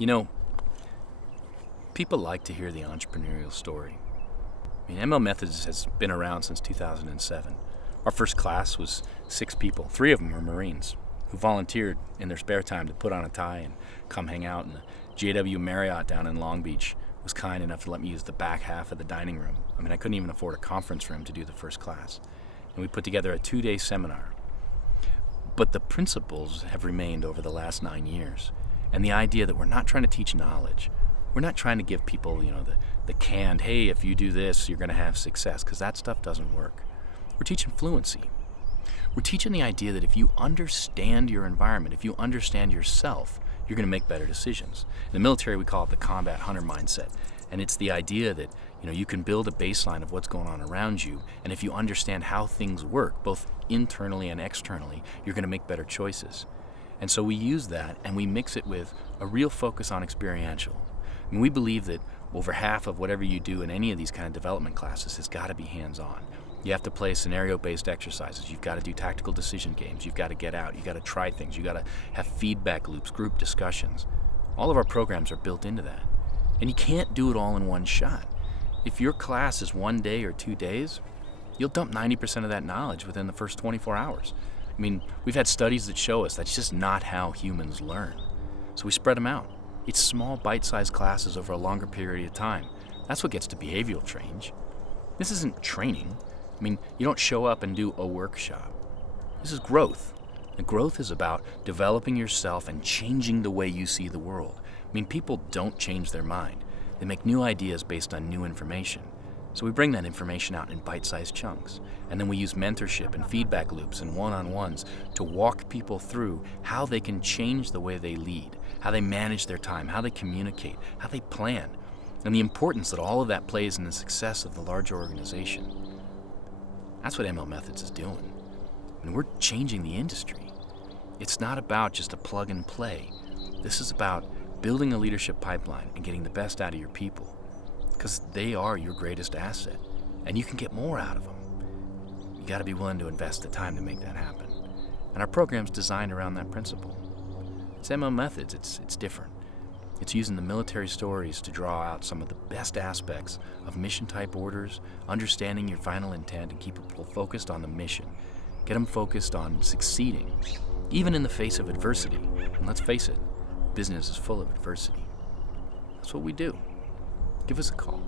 You know, people like to hear the entrepreneurial story. ML Methods has been around since 2007. Our first class was 6 people. 3 of them were Marines who volunteered in their spare time to put on a tie and come hang out. And the JW Marriott down in Long Beach was kind enough to let me use the back half of the dining room. I couldn't even afford a conference room to do the first class. And we put together a 2-day seminar. But the principles have remained over the last 9 years. And the idea that we're not trying to teach knowledge. We're not trying to give people, the canned, hey, if you do this, you're going to have success, because that stuff doesn't work. We're teaching fluency. We're teaching the idea that if you understand your environment, if you understand yourself, you're going to make better decisions. In the military, we call it the combat hunter mindset. And it's the idea that, you can build a baseline of what's going on around you, and if you understand how things work, both internally and externally, you're going to make better choices. And so we use that and we mix it with a real focus on experiential. We believe that over half of whatever you do in any of these kind of development classes has got to be hands-on. You have to play scenario-based exercises. You've got to do tactical decision games. You've got to get out. You've got to try things. You've got to have feedback loops, group discussions. All of our programs are built into that. And you can't do it all in one shot. If your class is 1 day or 2 days, you'll dump 90% of that knowledge within the first 24 hours. We've had studies that show us that's just not how humans learn. So we spread them out. It's small bite-sized classes over a longer period of time. That's what gets to behavioral change. This isn't training. You don't show up and do a workshop. This is growth. And growth is about developing yourself and changing the way you see the world. People don't change their mind. They make new ideas based on new information. So we bring that information out in bite-sized chunks. And then we use mentorship and feedback loops and one-on-ones to walk people through how they can change the way they lead, how they manage their time, how they communicate, how they plan, and the importance that all of that plays in the success of the larger organization. That's what ML Methods is doing. We're changing the industry. It's not about just a plug and play. This is about building a leadership pipeline and getting the best out of your people, because they are your greatest asset, and you can get more out of them. You got to be willing to invest the time to make that happen. And our program's designed around that principle. It's ML Methods. It's different. It's using the military stories to draw out some of the best aspects of mission-type orders, understanding your final intent, and keep people focused on the mission. Get them focused on succeeding, even in the face of adversity. And let's face it, business is full of adversity. That's what we do. Give us a call.